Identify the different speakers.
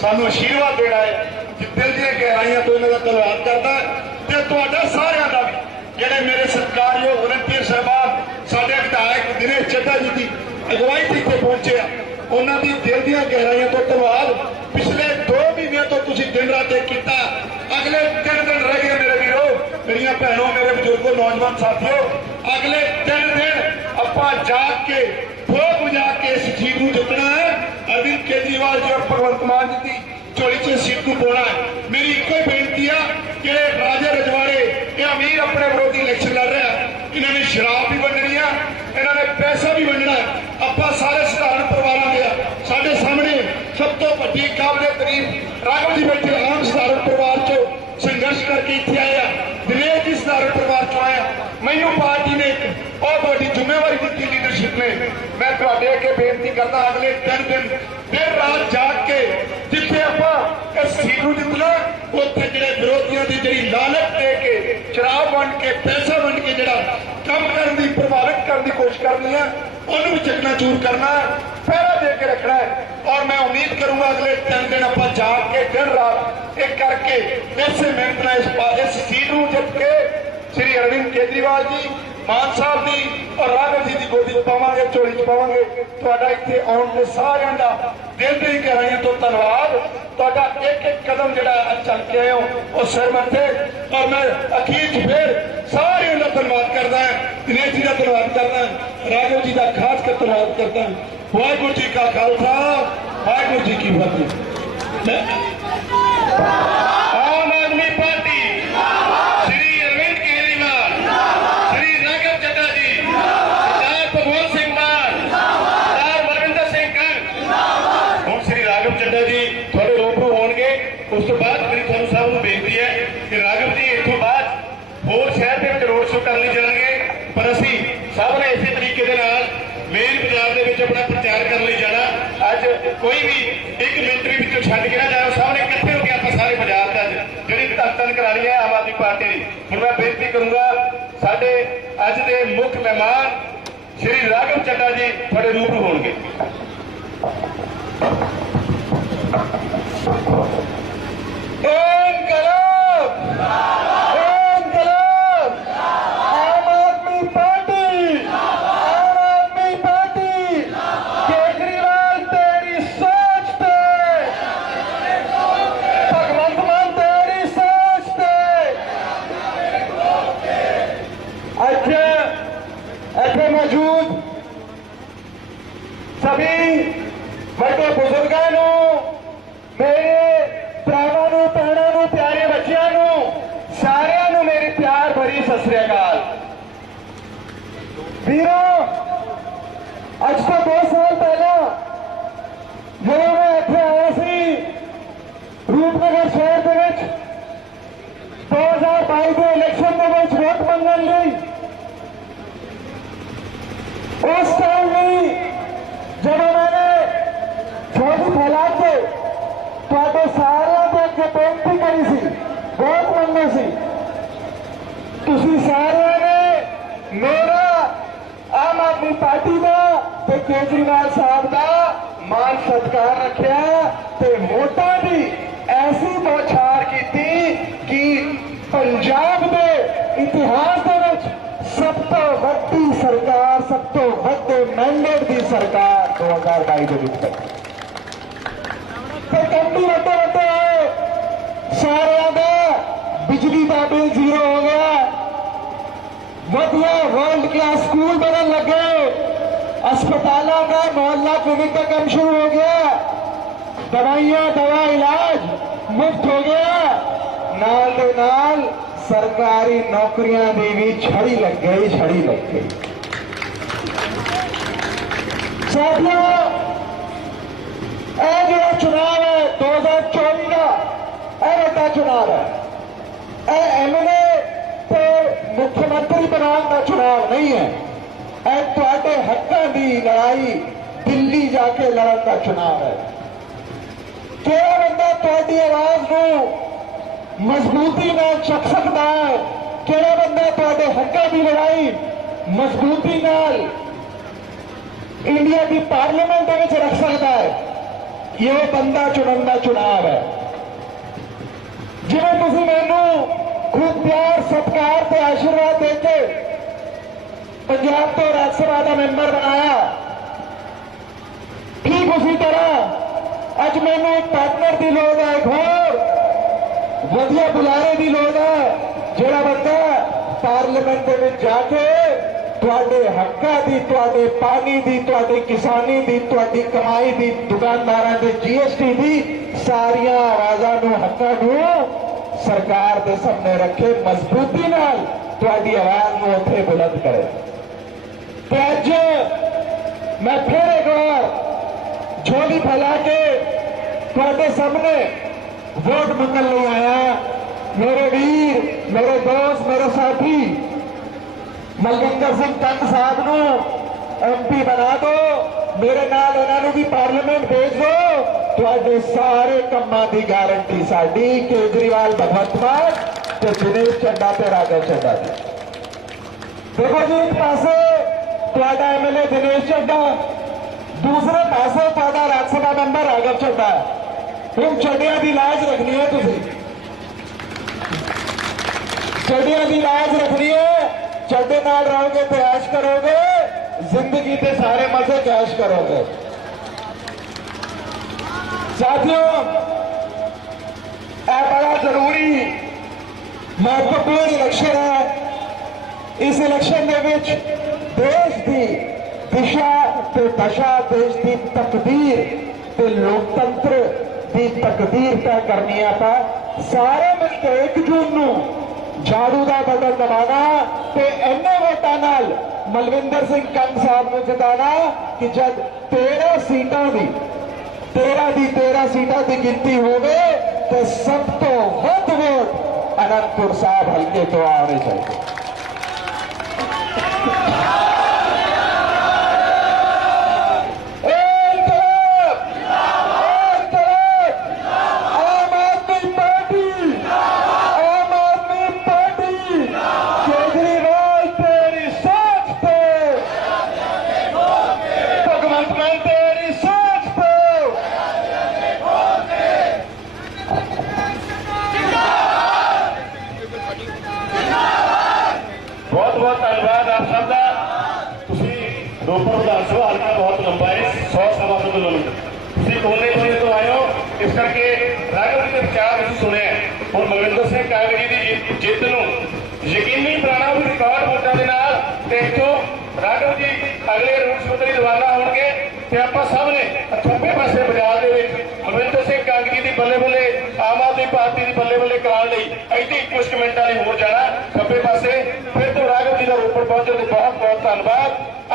Speaker 1: ਸਾਨੂੰ ਆਸ਼ੀਰਵਾਦ ਦੇਣਾ ਹੈ ਕਿ ਦਿਲ ਦੀਆਂ ਗਹਿਰਾਈਆਂ ਤੋਂ ਇਹਨਾਂ ਦਾ ਧੰਨਵਾਦ ਕਰਦਾ ਤੇ ਤੁਹਾਡਾ ਸਾਰਿਆਂ ਦਾ ਜਿਹੜੇ ਮੇਰੇ ਸਤਿਕਾਰਯੋਗ ਵਲੰਟੀਅਰ ਸਾਹਿਬਾਨ ਸਾਡੇ ਵਿਧਾਇਕ ਦਿਨੇਸ਼ ਚੱਡਾ ਜੀ ਦੀ ਅਗਵਾਈ ਇੱਥੇ ਪਹੁੰਚੇ ਆ, ਉਹਨਾਂ ਦੀ ਦਿਲ ਦੀਆਂ ਗਹਿਰਾਈਆਂ ਤੋਂ ਧੰਨਵਾਦ। ਪਿਛਲੇ 2 ਮਹੀਨਿਆਂ ਤੋਂ ਤੁਸੀਂ ਦਿਨ ਰਾਤ ਇਹ ਕੀਤਾ, ਅਗਲੇ 3 ਦਿਨ ਰਹਿ ਗਏ ਮੇਰੇ ਵੀਰੋ, ਮੇਰੀਆਂ ਭੈਣੋ, ਮੇਰੇ ਬਜ਼ੁਰਗੋ, ਨੌਜਵਾਨ ਸਾਥੀਓ, ਅਗਲੇ 3 ਦਿਨ ਆਪਾਂ ਜਾ ਕੇ ਫੋਕ ਵਜਾ ਕੇ ਇਸ ਸੀਟ ਨੂੰ ਜਿੱਤਣਾ ਕੇਜਰੀਵਾਲ ਜੀ ਔਰ ਭਗਵੰਤ ਮਾਨ ਜੀ ਦੀ, ਝੋਲੀ 'ਚ ਸੀਟ ਨੂੰ ਪਾਉਣਾ ਹੈ। ਮੇਰੀ ਇੱਕੋ ਹੀ ਬੇਨਤੀ ਆ ਕਿ ਇਹ ਰਾਜਾ ਰਜਵਾੜੇ ਇਹ ਅਮੀਰ ਆਪਣੇ ਵਿਰੋਧੀ ਇਲੈਕਸ਼ਨ ਲੜ ਰਿਹਾ ਇਹਨਾਂ ਨੇ ਸ਼ਰਾਬ ਵੀ ਵੰਡਣੀ ਆ, ਇਹਨਾਂ ਨੇ ਪੈਸਾ ਵੀ ਵੰਡਣਾ ਆਪਾਂ ਸਾਰੇ ਸਧਾਰਨ ਪਰਿਵਾਰਾਂ ਦੇ ਆ। ਸਾਡੇ ਸਾਹਮਣੇ ਸਭ ਤੋਂ ਵੱਡੀ ਕਾਬਲੇ ਤਰੀਫ ਰਾਘਵ ਜੀ ਬੈਠੇ ਆਮ ਸਧਾਰਨ ਪਰਿਵਾਰ ਚੋਂ ਸੰਘਰਸ਼ ਕਰਕੇ ਇੱਥੇ ਆਏ ਆ ਦਿਨੇਸ਼ ਜੀ ਸਧਾਰਨ ਪਰਿਵਾਰ ਚੋਂ ਆਇਆ ਮੈਨੂੰ ਪਾਰਟੀ ਨੇ ਇੱਕ ਬਹੁਤ ਵੱਡੀ ਜ਼ਿੰਮੇਵਾਰੀ ਦਿੱਤੀ ਲੀਡਰਸ਼ਿਪ ਨੇ। ਮੈਂ ਤੁਹਾਡੇ ਅੱਗੇ ਬੇਨਤੀ ਕਰਦਾ ਅਗਲੇ 3 ਦਿਨ ਦਿਨ ਰਾਤ ਜਾਗ ਕੇ ਜਿੱਥੇ ਆਪਾਂ ਇਸ ਸੀਟ ਜਿੱਤਣਾ, ਉੱਥੇ ਜਿਹੜੇ ਵਿਰੋਧੀਆਂ ਦੀ ਜਿਹੜੀ ਲਾਲਚ ਦੇ ਕੇ, ਸ਼ਰਾਬ ਵੰਡ ਕੇ, ਪੈਸਾ ਵੰਡ ਕੇ ਜਿਹੜਾ ਕੰਮ ਕਰਨ ਦੀ, ਪ੍ਰਭਾਵਿਤ ਕਰਨ ਦੀ ਕੋਸ਼ਿਸ਼ ਕਰਨੀ ਹੈ, ਉਹਨੂੰ ਵੀ ਚੱਕਣਾ ਚੂਰ ਕਰਨਾ ਹੈ, ਪਹਿਰਾ ਦੇ ਕੇ ਰੱਖਣਾ ਹੈ। ਔਰ ਮੈਂ ਉਮੀਦ ਕਰੂੰਗਾ ਅਗਲੇ 3 ਦਿਨ ਆਪਾਂ ਜਾਗ ਕੇ ਦਿਨ ਰਾਤ ਇੱਕ ਕਰਕੇ ਇਸੇ ਮਿਹਨਤ ਨਾਲ ਇਸ ਪਾ- ਇਸ ਸੀਟ ਨੂੰ ਜਿੱਤ ਕੇ ਸ੍ਰੀ ਅਰਵਿੰਦ ਕੇਜਰੀਵਾਲ ਜੀ ਮਾਨ ਸਾਹਿਬ ਦੀ ਔਰ ਰਾਘਵ ਜੀ ਦੀ ਗੋਦੀ 'ਚ ਪਾਵਾਂਗੇ, ਝੋਲੀ 'ਚ ਪਾਵਾਂਗੇ। ਤੁਹਾਡਾ ਇੱਥੇ ਆਉਣ ਦੇ ਸਾਰਿਆਂ ਦਾ ਦਿਲ ਦੀ ਗਹਿਰਾਈਆਂ ਤੋਂ ਧੰਨਵਾਦ। ਤੁਹਾਡਾ ਇੱਕ ਇੱਕ ਕਦਮ ਜਿਹੜਾ ਚੱਲ ਕੇ ਆਇਓ, ਉਹ ਸਿਰ ਮੱਥੇ ਔਰ ਮੈਂ ਅਖੀਰ 'ਚ ਫੇਰ ਸਾਰਿਆਂ ਦਾ ਧੰਨਵਾਦ ਕਰਦਾ ਹਾਂ, ਦਿਨੇਸ਼ ਜੀ ਦਾ ਧੰਨਵਾਦ ਕਰਦਾ ਹਾਂ, ਰਾਘਵ ਜੀ ਦਾ ਖਾਸ ਕਰ ਧੰਨਵਾਦ ਕਰਦਾ ਵਾਹਿਗੁਰੂ ਜੀ ਕਾ ਖਾਲਸਾ, ਵਾਹਿਗੁਰੂ ਜੀ ਕੀ ਫਤਿਹ ਮੈਂ- ਆਮ ਆਦਮੀ ਪਾਰਟੀ ਸ਼੍ਰੀ ਅਰਵਿੰਦ ਕੇਜਰੀਵਾਲ ਸ਼੍ਰੀ ਰਾਘਵ ਚੱਡਾ ਜੀ ਸਰਦਾਰ ਭਗਵੰਤ ਸਿੰਘ ਮਾਨ ਸਰਦਾਰ ਬਲਵਿੰਦਰ ਸਿੰਘ ਕੰਗ ਹੁਣ ਸ਼੍ਰੀ ਰਾਘਵ ਚੱਡਾ ਜੀ ਤੁਹਾਡੇ ਰੂਬਰੂ ਹੋਣਗੇ ਉਸ ਤੋਂ ਬਾਅਦ ਮੇਰੀ ਸਭ ਨੂੰ ਬੇਨਤੀ ਹੈ ਕਿ ਰਾਘਵ ਜੀ, ਇੱਥੋਂ ਬਾਅਦ ਹੋਰ ਸ਼ਹਿਰ ਦੇ ਵਿੱਚ ਰੋਡ ਸ਼ੋਅ ਕਰਨ ਲਈ ਜਾਣਗੇ। ਪਰ ਅਸੀਂ ਸਭ ਨੇ ਇਸੇ ਤਰੀਕੇ ਦੇ ਨਾਲ ਮੇਨ ਬਾਜ਼ਾਰ ਦੇ ਵਿੱਚ ਆਪਣਾ ਪ੍ਰਚਾਰ ਕਰਨ ਲਈ ਜਾਣਾ। ਅੱਜ ਕੋਈ ਵੀ ਇੱਕ ਮਿੰਟ ਵਿੱਚੋਂ ਛੱਡ ਕੇ ਨਾ ਜਾਓ ਸਭ ਨੇ ਇਕੱਠੇ ਹੋ ਕੇ ਆਪਾਂ ਸਾਰੇ ਬਾਜ਼ਾਰ ਦਾ ਜਿਹੜੀ ਧੰਨ ਧੰਨ ਕਰਾਣੀ ਹੈ ਆਮ ਆਦਮੀ ਪਾਰਟੀ ਦੀ। ਹੁਣ ਮੈਂ ਬੇਨਤੀ ਕਰੂੰਗਾ, ਸਾਡੇ ਅੱਜ ਦੇ ਮੁੱਖ ਮਹਿਮਾਨ ਸ਼੍ਰੀ ਰਾਘਵ ਚੱਡਾ ਜੀ ਤੁਹਾਡੇ ਰੂਬਰੂ ਹੋਣਗੇ। انقلاب ਪਿਆਰ ਸਤਿ ਸ੍ਰੀ ਅਕਾਲ। ਵੀਰੋ, ਅੱਜ ਤੋਂ 2 ਸਾਲ ਪਹਿਲਾਂ ਜਦੋਂ ਮੈਂ ਇੱਥੇ ਆਇਆ ਸੀ, ਰੂਪਨਗਰ ਸ਼ਹਿਰ ਦੇ ਵਿੱਚ 2022 ਦੇ ਇਲੈਕਸ਼ਨ ਦੇ ਵਿੱਚ ਵੋਟ ਮੰਗਣ ਲਈ, ਉਸ ਟਾਈਮ ਵੀ ਜਦੋਂ ਮੈਂ ਛੋਟੀ ਫੈਲਾ ਕੇ ਤੁਹਾਡੇ ਸਾਰਿਆਂ ਦੇ ਅੱਗੇ ਬੇਨਤੀ ਕਰੀ ਸੀ, ਵੋਟ ਮੰਗੇ ਸੀ ਤੁਸੀਂ ਸਾਰਿਆਂ ਨੇ ਮੇਰਾ ਆਮ ਆਦਮੀ ਪਾਰਟੀ ਦਾ ਤੇ ਕੇਜਰੀਵਾਲ ਸਾਹਿਬ ਦਾ ਮਾਨ ਸਤਿਕਾਰ ਰੱਖਿਆ ਤੇ ਵੋਟਾਂ ਦੀ ਐਸੀ ਬੌਛਾਰ ਕੀਤੀ ਕਿ ਪੰਜਾਬ ਦੇ ਇਤਿਹਾਸ ਦੇ ਵਿੱਚ ਸਭ ਤੋਂ ਵੱਡੀ ਸਰਕਾਰ, ਸਭ ਤੋਂ ਵੱਡੇ ਮੈਂਡੇਟ ਦੀ ਸਰਕਾਰ 2022 ਦੇ ਵਿੱਚ ਬਣੀ। ਤੇ ਕੰਪਨੀ ਵੱਡੇ ਵੱਡੇ ਹੋਏ ਸਾਰਿਆਂ ਦਾ ਬਿਜਲੀ ਦਾ ਬਿੱਲ ਜ਼ੀਰੋ ਹੋ ਗਿਆ। ਵਧੀਆ ਵਰਲਡ ਕਲਾਸ ਸਕੂਲ अस्पताल का मोहल्ला क्लिनिक का काम शुरू हो गया। दवाइया, दवा इलाज मुफ़्त हो गया। नाल दे नाल सरकारी नौकरियाँ भी भी छड़ी लग गई, छड़ी लग गई। साथियों जो चुनाव है, दो हज़ार चौबीस का एटा चुनाव है। एमएलए तो मुख्यमंत्री बनाने का चुनाव नहीं है। तो ਹੈ ਹੱਕਾਂ ਦੀ ਲੜਾਈ ਦਿੱਲੀ ਜਾ ਕੇ ਲੜਨ ਦਾ ਚੁਣਾਵ ਹੈ। ਕਿਹੜਾ ਬੰਦਾ ਤੁਹਾਡੀ ਆਵਾਜ਼ ਨੂੰ ਮਜ਼ਬੂਤੀ ਨਾਲ ਚੱਕ ਸਕਦਾ ਹੈ? ਕਿਹੜਾ ਬੰਦਾ ਤੁਹਾਡੇ ਹੱਕਾਂ ਦੀ ਲੜਾਈ ਮਜ਼ਬੂਤੀ ਨਾਲ ਇੰਡੀਆ ਦੀ ਪਾਰਲੀਮੈਂਟ ਦੇ ਵਿੱਚ ਰੱਖ ਸਕਦਾ ਹੈ?
Speaker 2: ਇਹ ਬੰਦਾ ਚੁਣਨ ਦਾ ਚੁਣਾਵ ਹੈ। ਜਿਵੇਂ ਤੁਸੀਂ ਮੈਨੂੰ ਖੂਬ ਪਿਆਰ, ਸਤਿਕਾਰ ਤੇ ਆਸ਼ੀਰਵਾਦ ਦੇ ਕੇ ਸਭਾ ਦਾ ਮੈਂਬਰ ਬਣਾਇਆ। ਠੀਕ ਉਸੇ ਤਰ੍ਹਾਂ ਅੱਜ ਮੈਨੂੰ ਇੱਕ ਪਾਰਟਨਰ ਦੀ ਲੋੜ ਹੈ, ਇੱਕ ਹੋਰ ਵਧੀਆ ਬੁਲਾਰੇ ਦੀ ਲੋੜ ਹੈ, ਜਿਹੜਾ ਬੰਦਾ ਪਾਰਲੀਮੈਂਟ ਦੇ ਵਿੱਚ ਜਾ ਕੇ ਤੁਹਾਡੇ ਹੱਕਾਂ ਦੀ, ਤੁਹਾਡੇ ਪਾਣੀ ਦੀ, ਤੁਹਾਡੀ ਕਿਸਾਨੀ ਦੀ, ਤੁਹਾਡੀ ਕਮਾਈ ਦੀ, ਦੁਕਾਨਦਾਰਾਂ ਦੇ ਜੀਐਸਟੀ ਦੀ ਸਾਰੀਆਂ ਆਵਾਜ਼ਾਂ ਨੂੰ, ਹੱਕਾਂ ਨੂੰ ਸਰਕਾਰ ਦੇ ਸਾਹਮਣੇ ਰੱਖੇ, ਮਜ਼ਬੂਤੀ ਨਾਲ ਤੁਹਾਡੀ ਆਵਾਜ਼ ਨੂੰ ਉੱਥੇ ਬੁਲੰਦ ਕਰੇ। ਤੇ ਅੱਜ ਮੈਂ ਫਿਰ ਇੱਕ ਵਾਰ ਝੋਲੀ ਫੈਲਾ ਕੇ ਤੁਹਾਡੇ ਸਾਹਮਣੇ ਵੋਟ ਮੰਗਣ ਲਈ ਆਇਆ ਮੇਰੇ ਵੀਰ ਮੇਰੇ ਦੋਸਤ ਮੇਰੇ ਸਾਥੀ ਮਲਵਿੰਦਰ ਸਿੰਘ ਕੰਗ ਸਾਹਿਬ ਨੂੰ ਐਮਪੀ ਬਣਾ ਦਿਓ ਮੇਰੇ ਨਾਲ ਇਹਨਾਂ ਨੂੰ ਵੀ ਪਾਰਲੀਮੈਂਟ ਭੇਜ ਦਿਓ ਤੁਹਾਡੇ ਸਾਰੇ ਕੰਮਾਂ ਦੀ ਗਾਰੰਟੀ ਸਾਡੀ ਕੇਜਰੀਵਾਲ ਭਗਵੰਤ ਮਾਨ ਤੇ ਦਿਨੇਸ਼ ਚੱਡਾ ਤੇ ਰਾਘਵ ਚੱਡਾ ਦੀ ਦੇਖੋ ਜੀ ਇੱਕ ਪਾਸੇ ਤੁਹਾਡਾ ਐਮਐਲਏ ਦਿਨੇਸ਼ ਚੱਡਾ ਦੂਸਰੇ ਪਾਸੇ ਤੁਹਾਡਾ ਰਾਜ ਸਭਾ ਮੈਂਬਰ ਰਾਘਵ ਚੱਡਾ ਹੁਣ ਚੱਡਿਆਂ ਦੀ ਲਾਜ ਰੱਖਣੀ ਹੈ ਤੁਸੀਂ। ਚੱਡਿਆਂ ਦੀ ਲਾਜ ਰੱਖਣੀ ਹੈ ਚੱਡੇ ਨਾਲ ਰਹੋਗੇ ਤੇ ਐਸ਼ ਕਰੋਗੇ, ਜ਼ਿੰਦਗੀ ਦੇ ਸਾਰੇ ਮਜ਼ੇ ਕੈਸ਼ ਕਰੋਗੇ। ਸਾਥੀਓ, ਇਹ ਬੜਾ ਜ਼ਰੂਰੀ, ਮਹੱਤਵਪੂਰਨ ਇਲੈਕਸ਼ਨ ਹੈ। ਇਸ ਇਲੈਕਸ਼ਨ ਦੇ ਵਿੱਚ ਦੇਸ਼ ਦੀ ਦਿਸ਼ਾ ਤੇ ਦਸ਼ਾ ਦੇਸ਼ ਦੀ ਤਕਦੀਰ ਤੇ ਲੋਕਤੰਤਰ ਦੀ ਤਕਦੀਰ ਤੈਅ ਕਰਨੀ ਆ ਤਾਂ ਸਾਰੇ ਮਿਲ ਕੇ 1 ਜੂਨ ਨੂੰ ਜਾਦੂ ਦਾ ਬਦਲ ਦਬਾਣਾ ਤੇ ਇੰਨੇ ਵੋਟਾਂ ਨਾਲ ਮਲਵਿੰਦਰ ਸਿੰਘ ਕੰਗ ਸਾਹਿਬ ਨੂੰ ਜਿਤਾਣਾ ਕਿ ਜਦ 13 ਸੀਟਾਂ ਦੀ 13 ਦੀ 13 ਸੀਟਾਂ ਦੀ ਗਿਣਤੀ ਹੋਵੇ ਤੇ ਸਭ ਤੋਂ ਵੱਧ ਵੋਟ ਅਨੰਦਪੁਰ ਸਾਹਿਬ ਹਲਕੇ ਤੋਂ ਆਉਣੇ ਚਾਹੀਦੇ ਇੱਕ ਤਰਫ ਇੱਕ ਤਰਫ ਆਮ ਆਦਮੀ ਪਾਰਟੀ ਆਮ ਆਦਮੀ ਪਾਰਟੀ ਕੇਜਰੀਵਾਲ ਤੇਰੀ ਸੋਚ ਤੇ ਭਗਵੰਤ ਮਾਨ ਤੇਰੀ ਸੋਚ ਤੇ
Speaker 3: ਬਹੁਤ ਬਹੁਤ ਧੰਨਵਾਦ ਆਪ ਸਭ ਦਾ ਤੁਸੀਂ ਰੋਪੜ ਵਿਧਾਨ ਸਭਾ ਹਲਕਾ ਬਹੁਤ ਲੰਬਾ ਹੈ 100 ਸਵਾ ਸੌ ਕਿਲੋਮੀਟਰ ਤੁਸੀਂ ਕੋਨੇ ਕੋਨੇ ਤੋਂ ਆਏ ਹੋ ਇਸ ਕਰਕੇ ਰਾਘਵ ਜੀ ਦੇ ਵਿਚਾਰ ਤੁਸੀਂ ਸੁਣੇ ਹੈ। ਹੁਣ ਮਲਵਿੰਦਰ ਸਿੰਘ ਕਾਂਗੜੀ ਦੀ ਜਿੱਤ- ਨੂੰ ਯਕੀਨੀ ਬਣਾਉਣਾ ਵੀ ਰਿਕਾਰਡ ਵੋਟਾਂ ਦੇ ਨਾਲ ਤੇ ਇੱਥੋਂ ਰਾਘਵ ਜੀ ਅਗਲੇ ਰੂਟ ਸੁਤਰੀ ਰਵਾਨਾ ਹੋਣਗੇ ਤੇ ਆਪਾਂ ਸਭ ਨੇ ਖੱਬੇ ਪਾਸੇ ਬਾਜ਼ਾਰ ਦੇ ਵਿੱਚ ਮਲਵਿੰਦਰ ਸਿੰਘ ਕਾਂਗੜੀ ਦੀ ਬੱਲੇ ਬੱਲੇ, ਆਮ ਆਦਮੀ ਪਾਰਟੀ ਦੀ ਬੱਲੇ ਬੱਲੇ ਕਰਾਉਣ ਲਈ ਇੱਥੇ ਕੁਝ ਕੁ ਮਿੰਟਾਂ ਲਈ ਹੋਰ ਜਾਣਾ ਖੱਬੇ ਪਾਸੇ। ਫਿਰ ਤੋਂ ਰਾਘਵ ਜੀ ਦਾ ਰੋਪੜ ਪਹੁੰਚਣ ਲਈ ਬਹੁਤ ਬਹੁਤ ਧੰਨਵਾਦ।